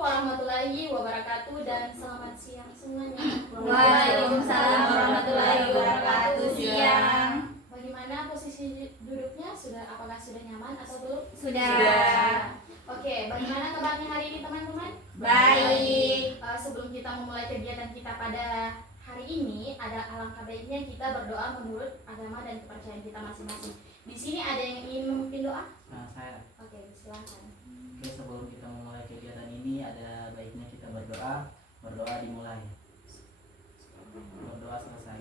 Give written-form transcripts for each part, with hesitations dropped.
warahmatullahi wabarakatuh dan selamat siang semuanya. Waalaikumsalam warahmatullahi wabarakatuh. Siang. Bagaimana posisi duduknya? Apakah sudah nyaman atau belum? Sudah. Oke, bagaimana kabarnya hari ini teman-teman? Baik. Sebelum kita memulai kegiatan kita pada hari ini, ada alangkah baiknya kita berdoa menurut agama dan kepercayaan kita masing-masing. Di sini ada yang ingin memimpin doa? Saya. Oke, silakan. Oke, sebelum kita memulai kegiatan ini ada baiknya kita berdoa. Berdoa dimulai. Berdoa selesai.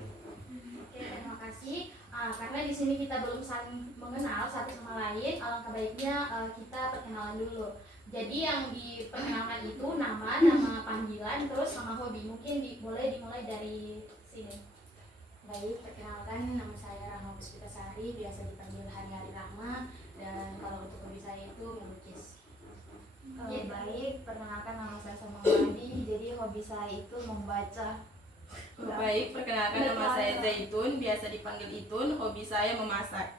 Oke, terima kasih. Karena di sini kita belum saling mengenal satu sama lain, alangkah baiknya kita perkenalan dulu. Jadi yang diperkenalkan itu nama panggilan, terus sama hobi. Mungkin boleh dimulai dari sini. Baik, perkenalkan nama saya Rahma Puspitasari, biasa dipanggil Hari-Hari Rahma, dan kalau untuk hobi saya itu melukis. Baik, perkenalkan nama saya Sama Wadi, jadi hobi saya itu membaca. Baik, perkenalkan nama saya Zaitun, biasa dipanggil Itun, hobi saya memasak.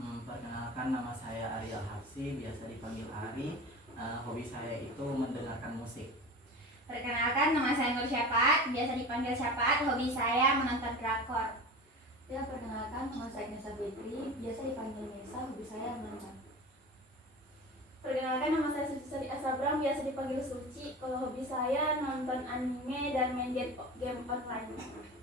Perkenalkan nama saya Ariel Hapsi, biasa dipanggil Ari. Hobi saya itu mendengarkan musik. Perkenalkan nama saya Nur Syafaat, biasa dipanggil Syafaat, hobi saya menonton drakor. Ya, perkenalkan nama saya Nesa Fitri, biasa dipanggil Nesa, hobi saya menonton. Perkenalkan nama saya Suci Sari Asabram, biasa dipanggil Suci. Kalau hobi saya nonton anime dan main game online.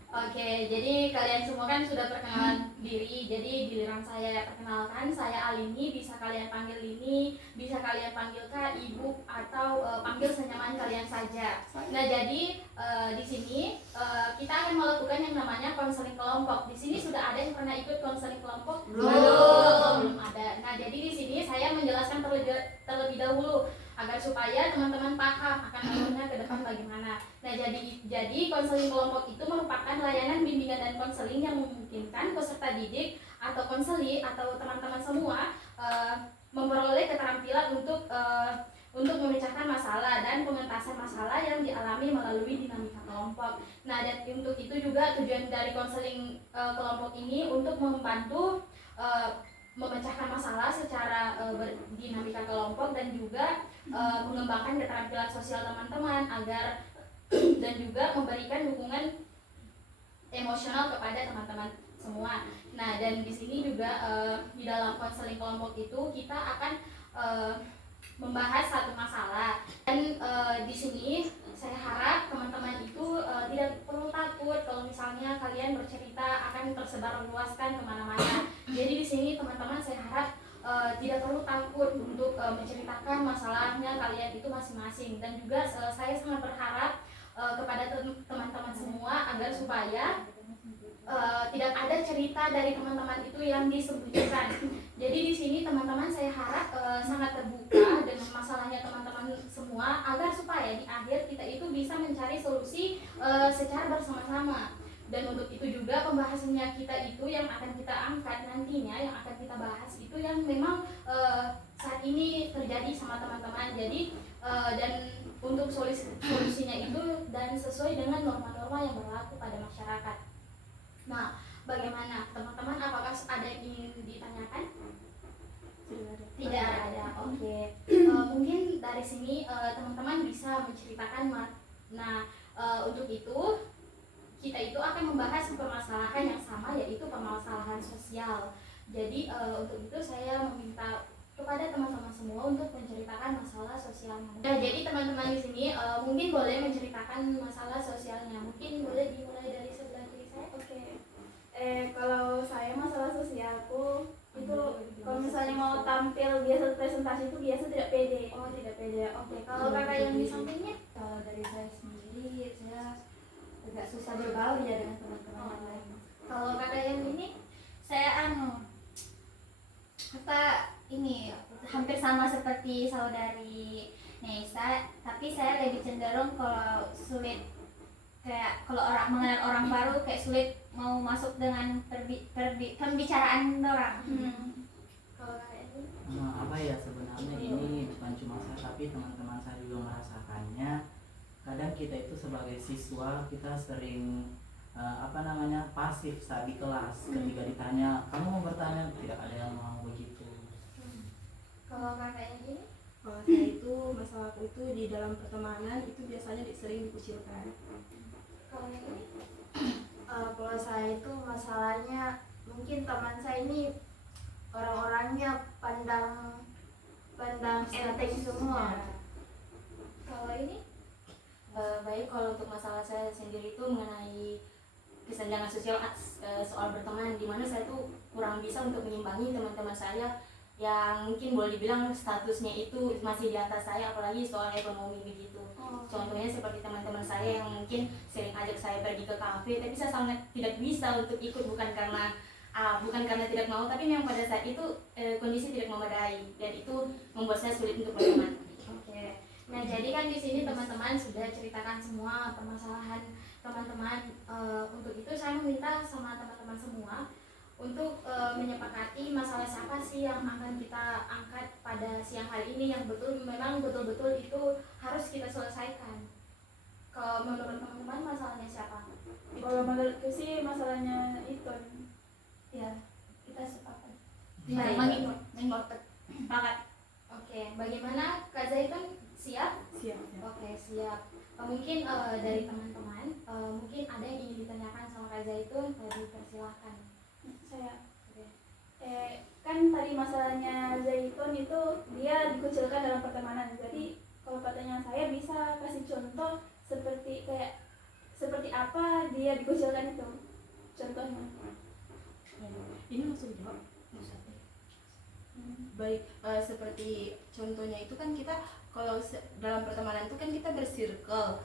Oke, jadi kalian semua kan sudah perkenalan diri. Jadi giliran saya perkenalkan, saya Alini, bisa kalian panggil Lini, bisa kalian panggil Kak, Ibu, atau panggil senyaman kalian saja. Nah, jadi di sini kita akan melakukan yang namanya konseling kelompok. Di sini sudah ada yang pernah ikut konseling kelompok? Belum ada. Nah, jadi di sini saya menjelaskan terlebih dahulu agar supaya teman-teman paham akan alurnya ke depan bagaimana. Nah, jadi konseling kelompok itu merupakan layanan bimbingan dan konseling yang memungkinkan peserta didik atau konseli atau teman-teman semua memperoleh keterampilan untuk memecahkan masalah dan pengentasan masalah yang dialami melalui dinamika kelompok. Nah, dan untuk itu juga tujuan dari konseling kelompok ini untuk membantu memecahkan masalah secara dinamika kelompok dan juga mengembangkan keterampilan sosial teman-teman agar dan juga memberikan dukungan emosional kepada teman-teman semua. Nah, dan di sini juga di dalam konseling kelompok itu kita akan membahas satu masalah dan di sini saya harap teman-teman itu tidak perlu takut kalau misalnya kalian bercerita akan tersebar luaskan kemana-mana. Jadi di sini teman-teman saya harap tidak perlu takut untuk menceritakan masalahnya kalian itu masing-masing, dan juga saya sangat berharap kepada teman-teman semua agar supaya tidak ada cerita dari teman-teman itu yang disembunyikan. Jadi di sini teman-teman saya harap sangat terbuka dengan masalahnya teman-teman semua agar supaya di akhir kita itu bisa mencari solusi secara bersama-sama. Dan untuk itu juga pembahasannya kita itu yang akan kita angkat nantinya, yang akan kita bahas itu yang memang saat ini terjadi sama teman-teman. Jadi dan untuk solusinya itu dan sesuai dengan norma-norma yang berlaku pada masyarakat. Nah, bagaimana teman-teman? Apakah ada yang ingin ditanyakan? Tidak ada. Oke. Mungkin dari sini teman-teman bisa menceritakan. Nah, untuk itu kita itu akan membahas permasalahan yang sama, yaitu permasalahan sosial. Jadi untuk itu saya meminta kepada teman-teman semua untuk menceritakan masalah sosialnya. Nah, jadi teman-teman di sini mungkin boleh menceritakan masalah sosialnya. Mungkin boleh dimulai dari sebelah kiri saya. Oke. Kalau saya masalah sosialku itu kalau misalnya mau tampil biasa presentasi itu biasa tidak pede. Oh, tidak pede. Oke. Kalau kakak yang di sampingnya? Kalau dari saya sendiri, saya agak susah berbaur ya dengan teman-teman yang lain. Kalau kakak yang ini? Saya hampir sama seperti saudari Nesa, tapi saya lebih cenderung kalau sulit, kayak kalau mengenal orang baru kayak sulit mau masuk dengan pembicaraan orang. Kalau kakak ini? Sebenarnya ini bukan cuma saya, tapi teman-teman saya juga merasakannya. Kadang kita itu sebagai siswa kita sering pasif saat di kelas. Ketika ditanya, kamu mau bertanya, tidak ada yang mau begitu. Kalau kakak yang ini? Kalau saya itu masalahku itu di dalam pertemanan itu biasanya sering dikucilkan. Kalau yang ini Kalau saya itu masalahnya mungkin teman saya ini orang-orangnya pandang enteng semua. kalau ini Baik, kalau untuk masalah saya sendiri itu mengenai kesenjangan sosial soal berteman, di mana saya tuh kurang bisa untuk menyimbangi teman-teman saya yang mungkin boleh dibilang statusnya itu masih di atas saya, apalagi soal ekonomi begitu. Contohnya seperti teman-teman saya yang mungkin sering ajak saya pergi ke kafe, tapi saya sangat tidak bisa untuk ikut, bukan karena tidak mau, tapi memang pada saat itu kondisi tidak memadai dan itu membuat saya sulit untuk berteman. Oke. Nah, jadi kan di sini teman-teman sudah ceritakan semua permasalahan teman-teman. Untuk itu saya meminta sama teman-teman semua untuk menyepakati masalah siapa sih yang akan kita angkat pada siang hari ini yang memang betul-betul itu harus kita selesaikan. Kalau menurut teman-teman masalahnya siapa? Kalau menurutku sih masalahnya itu. Ya, kita sepakat. Ya, Sepakat. Oke, bagaimana Kak Zaitun? Siap? Siap. Oke, siap. Mungkin dari teman-teman mungkin ada yang ingin ditanyakan sama Kak Zaitun, dipersilahkan. Saya Oke. kan tadi masalahnya Zaitun itu dia dikucilkan dalam pertemanan. Jadi kalau pertanyaan saya bisa kasih contoh seperti apa dia dikucilkan itu, contohnya. Ini langsung jawab. Baik, seperti contohnya itu kan kita kalau dalam pertemanan itu kan kita bersirkel,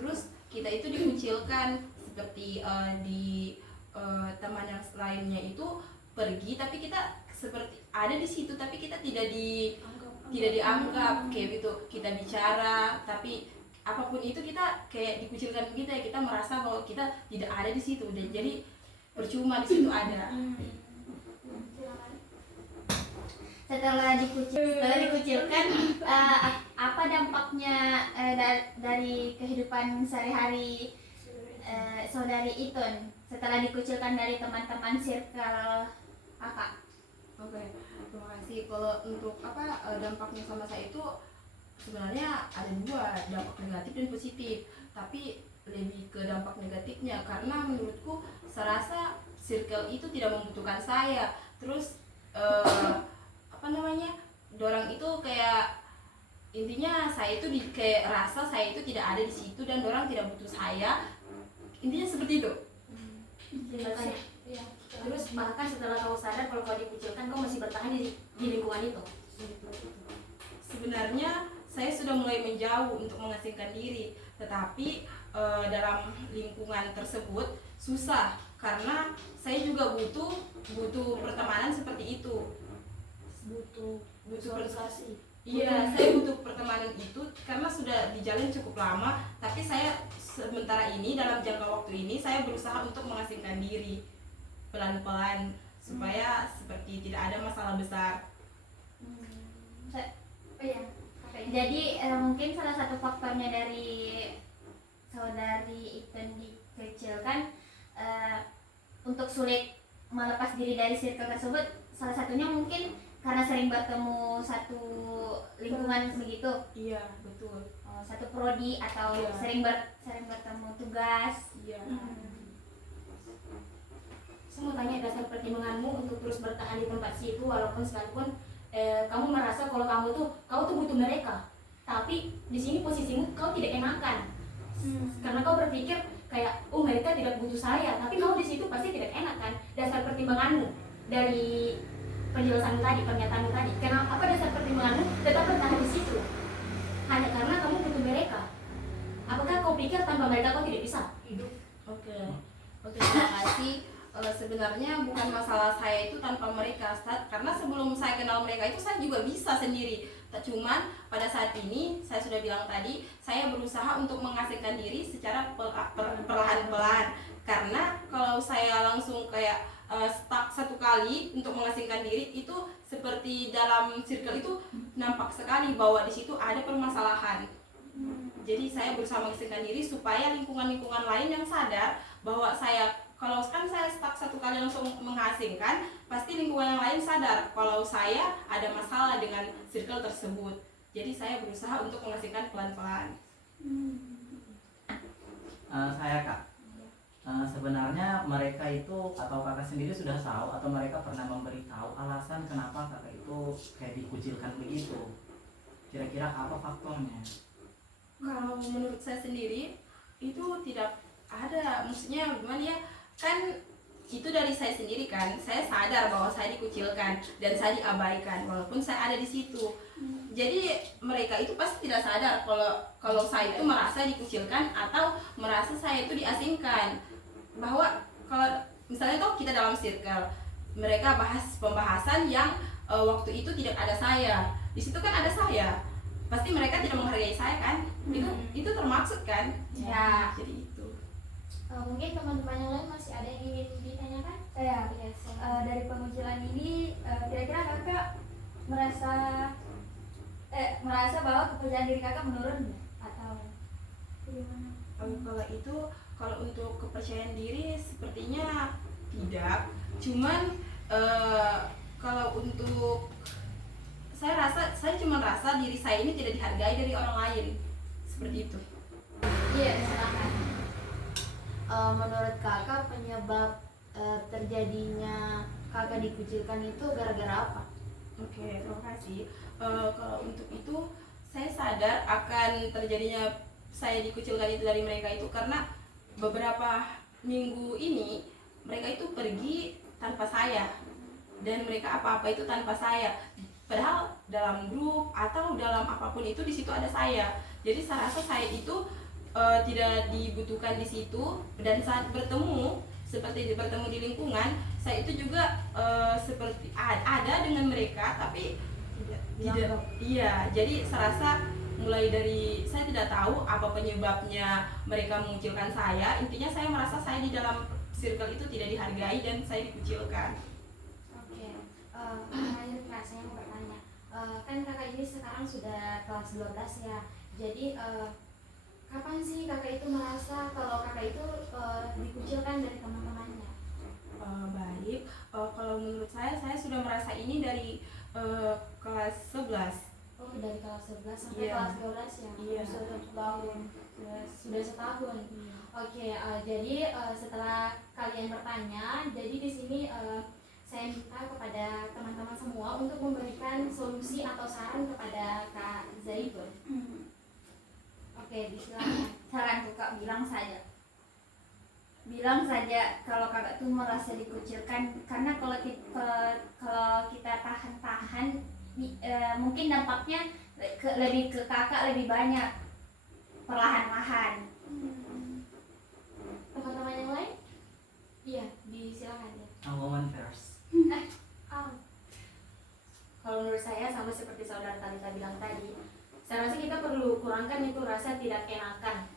terus kita itu dikucilkan seperti di teman yang lainnya itu pergi, tapi kita seperti ada di situ tapi kita tidak dianggap kayak gitu. Kita bicara tapi apapun itu kita kayak dikucilkan begitu ya, kita merasa bahwa kita tidak ada di situ dan jadi percuma di situ ada. Setelah dikucilkan, apa dampaknya dari kehidupan sehari-hari saudari Itun setelah dikucilkan dari teman-teman circle kakak? Oke, terima kasih. Kalau untuk dampaknya sama saya itu sebenarnya ada dua, dampak negatif dan positif. Tapi lebih ke dampak negatifnya karena menurutku saya rasa circle itu tidak membutuhkan saya. Terus dorang itu kayak intinya saya itu kayak rasa saya itu tidak ada di situ dan dorang tidak butuh saya. Intinya seperti itu. Terus bahkan setelah kau sadar kalau kau dikucilkan, kau masih bertahan di lingkungan itu. Sebenarnya saya sudah mulai menjauh untuk mengasingkan diri, tetapi dalam lingkungan tersebut susah karena saya juga butuh pertemanan seperti itu. Butuh Sosialisasi. Iya, saya butuh pertemanan itu karena sudah dijalin cukup lama, tapi saya sementara ini dalam jangka waktu ini saya berusaha untuk mengasingkan diri pelan-pelan supaya seperti tidak ada masalah besar. Jadi mungkin salah satu faktornya dari saudari Itun dikecilkan untuk sulit melepas diri dari circle tersebut, salah satunya mungkin karena sering bertemu satu lingkungan begitu. Iya, betul. Satu prodi atau Iya. sering bertemu tugas. Iya. Saya mau tanya dasar pertimbanganmu untuk terus bertahan di tempat situ walaupun sekalipun kamu merasa kalau kamu tuh butuh mereka, tapi di sini posisimu kau tidak enakan karena kau berpikir kayak mereka tidak butuh saya, tapi kau di situ pasti tidak enak kan. Dasar pertimbanganmu dari penjelasanmu tadi, pernyataanmu tadi, kenapa dasar pertimbanganmu tetap bertahan di situ hanya karena kamu butuh mereka? Apakah kau pikir tanpa mereka kau tidak bisa hidup? Oke, terima kasih. Sebenarnya bukan masalah saya itu tanpa mereka, karena sebelum saya kenal mereka itu saya juga bisa sendiri. Cuman pada saat ini saya sudah bilang tadi, saya berusaha untuk mengasingkan diri secara perlahan-lahan. Karena kalau saya langsung kayak stuck satu kali untuk mengasingkan diri, itu seperti dalam circle itu nampak sekali bahwa di situ ada permasalahan. Jadi saya berusaha mengasingkan diri supaya lingkungan-lingkungan lain yang sadar bahwa kalau kan saya stuck satu kali langsung mengasingkan, pasti lingkungan yang lain sadar kalau saya ada masalah dengan circle tersebut. Jadi saya berusaha untuk mengasingkan pelan-pelan. Saya Kak, sebenarnya mereka itu atau kakak sendiri sudah tahu atau mereka pernah memberitahu alasan kenapa kakak itu kayak dikucilkan begitu? Kira-kira apa faktornya? Kalau menurut saya sendiri itu tidak ada, maksudnya gimana ya, kan itu dari saya sendiri kan, saya sadar bahwa saya dikucilkan dan saya diabaikan walaupun saya ada di situ. Jadi mereka itu pasti tidak sadar kalau saya itu merasa dikucilkan atau merasa saya itu diasingkan. Bahwa kalau misalnya toh kita dalam circle, mereka bahas pembahasan yang waktu itu tidak ada saya, di situ kan ada saya, pasti mereka tidak menghargai saya kan. Itu termaksud kan Ya. jadi itu. Mungkin teman-teman yang lain masih ada yang ingin ditanyakan? Saya Yes. dari pengucilan ini kira-kira kakak merasa bahwa kepercayaan diri kakak menurun nggak? Atau gimana? Kalau untuk kepercayaan diri sepertinya tidak, cuman kalau untuk saya cuma rasa diri saya ini tidak dihargai dari orang lain, seperti itu. Iya, silakan. Menurut kakak penyebab terjadinya kakak dikucilkan itu gara-gara apa? Oke, terima kasih. Kalau untuk itu saya sadar akan terjadinya saya dikucilkan itu dari mereka itu karena beberapa minggu ini mereka itu pergi tanpa saya dan mereka apa-apa itu tanpa saya. Padahal dalam grup atau dalam apapun itu di situ ada saya. Jadi saya rasa saya itu tidak dibutuhkan di situ, dan saat bertemu seperti bertemu di lingkungan, saya itu juga seperti ada dengan mereka tapi tidak. Iya, jadi saya rasa mulai dari saya tidak tahu apa penyebabnya mereka mengucilkan saya. Intinya saya merasa saya di dalam circle itu tidak dihargai dan saya dikucilkan. Oke. Lanjut Kak, saya mau bertanya. Kan kakak ini sekarang sudah kelas 12 ya. Jadi kapan sih kakak itu merasa kalau kakak itu dikucilkan dari teman-temannya? Baik, kalau menurut saya sudah merasa ini dari kelas 11. Oh, dari kelas 11 sampai Iya. kelas 12 ya? Iya. Sudah 1 tahun. Sudah setahun. Oke, jadi setelah kalian bertanya, jadi di sini saya minta kepada teman-teman semua untuk memberikan solusi atau saran kepada Kak Zaitun. Oke, disilakan. Saranku kak, bilang saja kalau kakak tuh merasa dikucilkan, karena kalau kita tahan-tahan mungkin dampaknya lebih ke kakak lebih banyak perlahan-lahan. Teman-teman yang lain? Iya, disilakan ya. Woman first. Kalau menurut saya sama seperti saudara Talita bilang tadi, saya rasa kita perlu kurangkan itu rasa tidak enakan.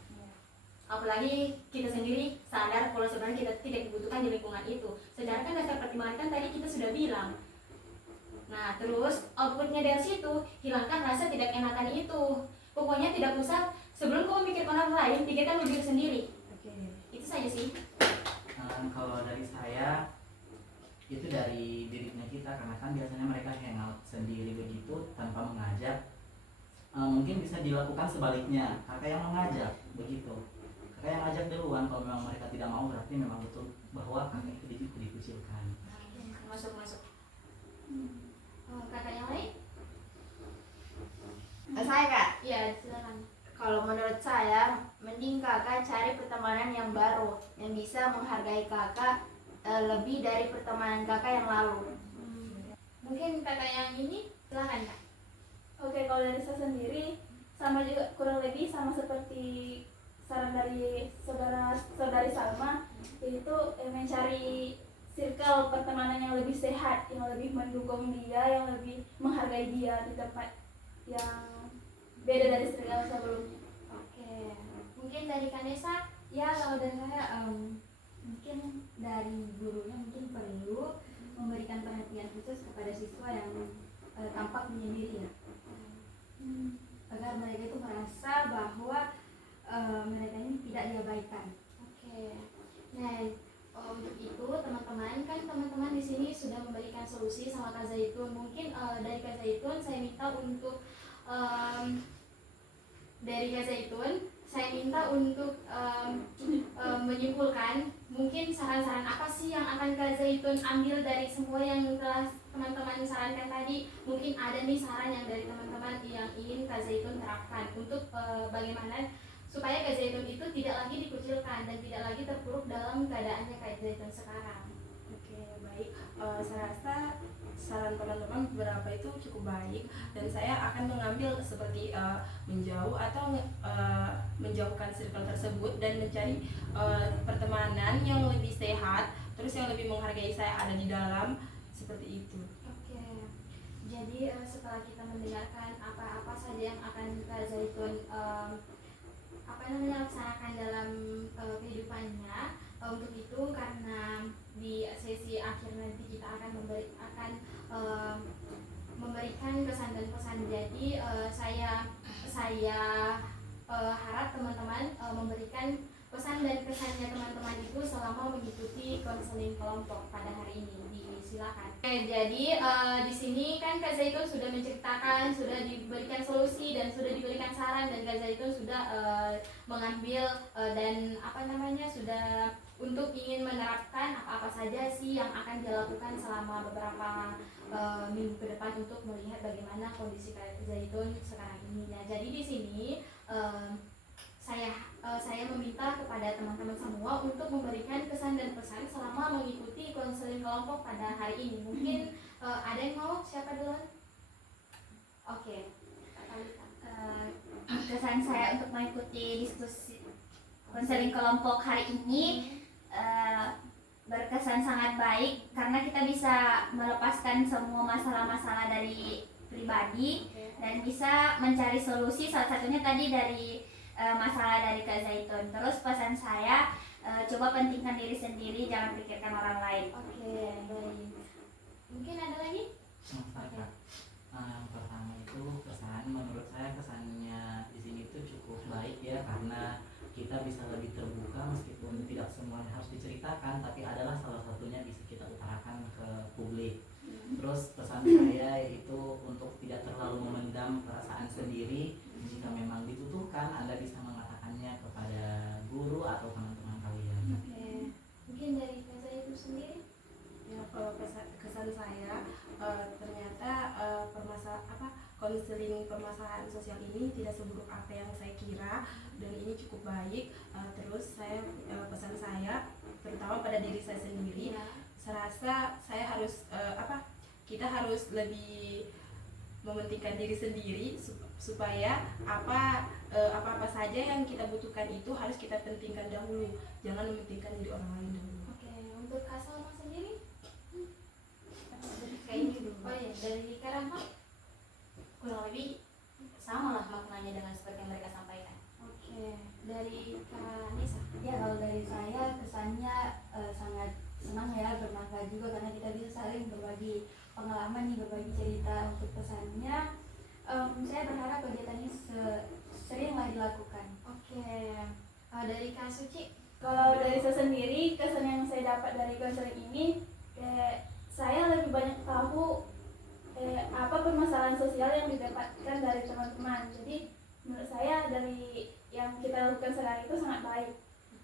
Apalagi kita sendiri sadar kalau sebenarnya kita tidak dibutuhkan di lingkungan itu. Sedangkan dasar pertimbangan kan tadi kita sudah bilang. Nah, terus outputnya dari situ, hilangkan rasa tidak enakan itu. Pokoknya tidak usah, sebelum kamu memikirkan orang lain, pikirkan diri sendiri. Itu saja sih. Kalau dari saya itu dari dirinya kita, karena kan biasanya mereka hangout sendiri begitu tanpa mengajak. Mungkin bisa dilakukan sebaliknya, kakak yang mengajak begitu. Kakak yang ajak duluan, kalau memang mereka tidak mau berarti memang betul bahwa kakak itu dikucilkan. Masuk. Kakak yang lain? Saya kak, Iya, silakan. kalau menurut saya mending kakak cari pertemanan yang baru yang bisa menghargai kakak lebih dari pertemanan kakak yang lalu. Mungkin kakak yang ini, silakan Kak. Oke, kalau dari saya sendiri sama juga kurang lebih sama seperti saran dari saudari Salma, yaitu mencari circle pertemanan yang lebih sehat, yang lebih mendukung dia, yang lebih menghargai dia di tempat yang beda dari circle sebelumnya. Oke, mungkin dari Kanesa. Ya, kalau dari saya mungkin dari gurunya mungkin perlu memberikan perhatian khusus kepada siswa yang tampak menyendiri ya, agar mereka itu merasa bahwa mereka ini tidak diabaikan. Oke. Nah, untuk itu teman-teman di sini sudah memberikan solusi sama Kak Zaitun. Mungkin dari Kak Zaitun saya minta untuk dari Kak Zaitun saya minta untuk menyimpulkan mungkin saran-saran apa sih yang akan Kak Zaitun ambil dari semua yang telah teman-teman sarankan tadi. Mungkin ada nih saran yang dari teman-teman yang ingin Kak Zaitun terapkan untuk bagaimana supaya Kak Zaitun itu tidak lagi dikucilkan dan tidak lagi terpuruk dalam keadaannya Kak Zaitun sekarang. Oke, baik. Saya rasa saran teman-teman beberapa itu cukup baik dan saya akan mengambil seperti menjauh atau menjauhkan circle tersebut dan mencari pertemanan yang lebih sehat, terus yang lebih menghargai saya ada di dalam, seperti itu. Oke, jadi setelah kita mendengarkan apa-apa saja yang akan Kak Zaitun laksanakan dalam kehidupannya, untuk itu karena di sesi akhir nanti kita akan memberikan kesan dan pesan. Jadi saya harap teman-teman memberikan pesan dan kesannya teman-teman itu selama mengikuti konseling kelompok pada hari ini. Silakan. Oke, jadi di sini kan Kak Zaitun sudah menceritakan, sudah diberikan solusi dan sudah diberikan saran, dan Kak Zaitun sudah mengambil dan sudah untuk ingin menerapkan apa-apa saja sih yang akan dilakukan selama beberapa minggu ke depan untuk melihat bagaimana kondisi Kak Zaitun sekarang ini. Nah, jadi di sini saya meminta kepada teman-teman semua untuk memberikan kesan dan pesan selama mengikuti konseling kelompok pada hari ini. Mungkin ada yang mau? Siapa duluan? Oke, Kesan saya untuk mengikuti diskusi konseling kelompok hari ini berkesan sangat baik karena kita bisa melepaskan semua masalah-masalah dari pribadi dan bisa mencari solusi, salah satunya tadi dari masalah dari Kak Zaitun. Terus pesan saya, coba pentingkan diri sendiri, jangan pikirkan orang lain. Oke, baik. Mungkin ada lagi? Masyarakat. Yang pertama itu kesan, menurut saya kesannya di sini itu cukup baik ya, karena kita bisa lebih terbuka meskipun tidak semuanya harus diceritakan, tapi adalah salah satunya bisa kita utarakan ke publik. Terus pesan saya yaitu untuk tidak terlalu memendam perasaan sendiri. Jika memang dibutuhkan, Anda bisa mengatakannya kepada guru atau teman-teman kalian. Oke, mungkin dari Kak Zaitun sendiri? Ya, kalau kesan saya ternyata konseling permasalahan sosial ini tidak seburuk apa yang saya kira dan ini cukup baik. Terus saya pesan saya terutama pada diri saya sendiri, saya rasa saya harus kita harus lebih mementingkan diri sendiri supaya apa saja yang kita butuhkan itu harus kita pentingkan dahulu, jangan mementingkan diri orang lain dahulu. Oke, untuk Kak Salma sendiri? Kayak ini dulu. Oh iya, dari Kak Rahma? Kurang lebih sama lah maknanya dengan seperti yang mereka sampaikan. Oke, dari Kak Nisa? Ya, kalau dari saya kesannya sangat senang ya, bermanfaat juga karena kita bisa saling berbagi pengalaman nih, berbagi cerita. Untuk pesannya, saya berharap kegiatan ini seringlah dilakukan. Oke, dari Kak Suci? Kalau dari saya sendiri, kesan yang saya dapat dari konseling ini, saya lebih banyak tahu apa permasalahan sosial yang didapatkan dari teman-teman. Jadi menurut saya dari yang kita lakukan sekarang itu sangat baik.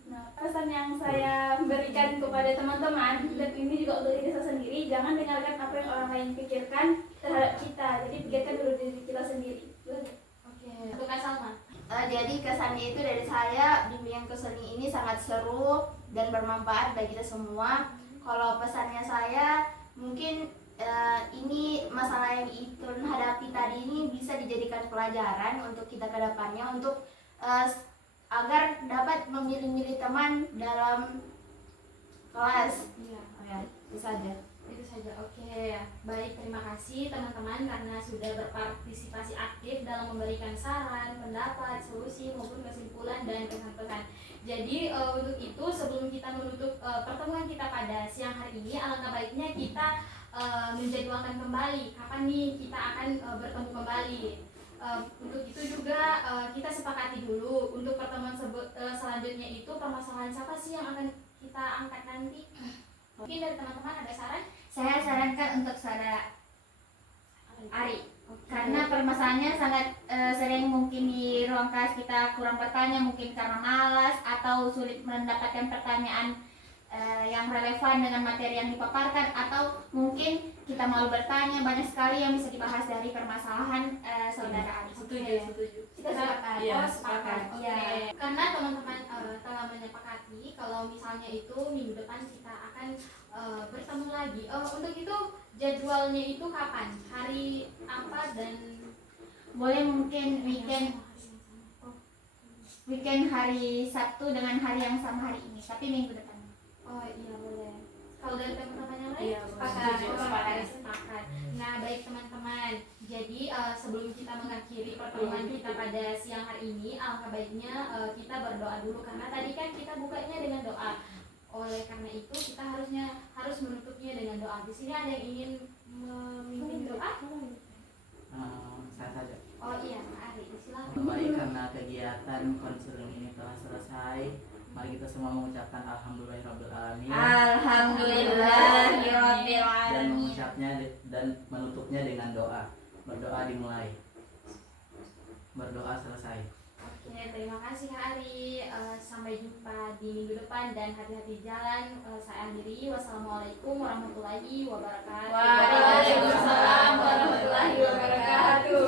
Nah, pesan yang saya berikan kepada teman-teman, dan ini juga untuk diri saya sendiri, jangan dengarkan apa yang orang lain pikirkan terhadap kita. Jadi pikirkan dulu diri kita sendiri. Oke, untuk Kak Salma? Jadi kesannya itu dari saya, bimbingan konseling ini sangat seru dan bermanfaat bagi kita semua. Kalau pesannya saya, mungkin ini masalah yang Itun hadapi tadi ini bisa dijadikan pelajaran untuk kita ke depannya, untuk agar dapat memilih-milih teman dalam kelas. Iya. Ya, itu saja. Itu saja. Oke, baik, terima kasih teman-teman karena sudah berpartisipasi aktif dalam memberikan saran, pendapat, solusi maupun kesimpulan dan pesan-pesan. Jadi untuk itu sebelum kita menutup pertemuan kita pada siang hari ini, alangkah baiknya kita menjadwalkan kembali kapan nih kita akan bertemu kembali. Untuk itu juga kita sepakati dulu untuk pertemuan selanjutnya itu permasalahan siapa sih yang akan kita angkat nanti. Mungkin dari teman-teman ada saran? Saya sarankan untuk saudara Ari. Karena permasalahannya sangat sering, mungkin di ruang kelas kita kurang bertanya, mungkin karena malas atau sulit mendapatkan pertanyaan yang relevan dengan materi yang dipaparkan, atau mungkin kita malu bertanya. Banyak sekali yang bisa dibahas dari permasalahan saudara Ali. Setuju. Kita sepakat. Iya, Oh, sepakat. Oke. Iya. Karena teman-teman telah menyepakati kalau misalnya itu minggu depan kita akan bertemu lagi. Untuk itu jadwalnya itu kapan? Hari apa dan Boleh mungkin weekend hari Sabtu dengan hari yang sama hari ini, tapi minggu depan. Oh iya boleh. Kalau dari teman-teman yang lain Iya, sepakat. setuju, Oh, sepakat. sepakat. Nah baik teman-teman. Jadi sebelum kita mengakhiri pertemuan kita pada siang hari ini, alangkah baiknya kita berdoa dulu karena tadi kan kita bukanya dengan doa. Oleh karena itu kita harus menutupnya dengan doa. Di sini ada yang ingin memimpin doa? Saya saja. Oh iya, Pak Ari, silakan. Baik, karena kegiatan konseling ini telah selesai, mari kita semua mengucapkan alhamdulillahirobbilalamin Alhamdulillahirabbil dan alamin. mengucapnya dan menutupnya dengan doa. Berdoa dimulai, berdoa selesai. Oke, terima kasih Kak Ari. Sampai jumpa di minggu depan dan hati-hati jalan. Saya akhiri. Wassalamualaikum warahmatullahi wabarakatuh. Waalaikumsalam warahmatullahi wabarakatuh.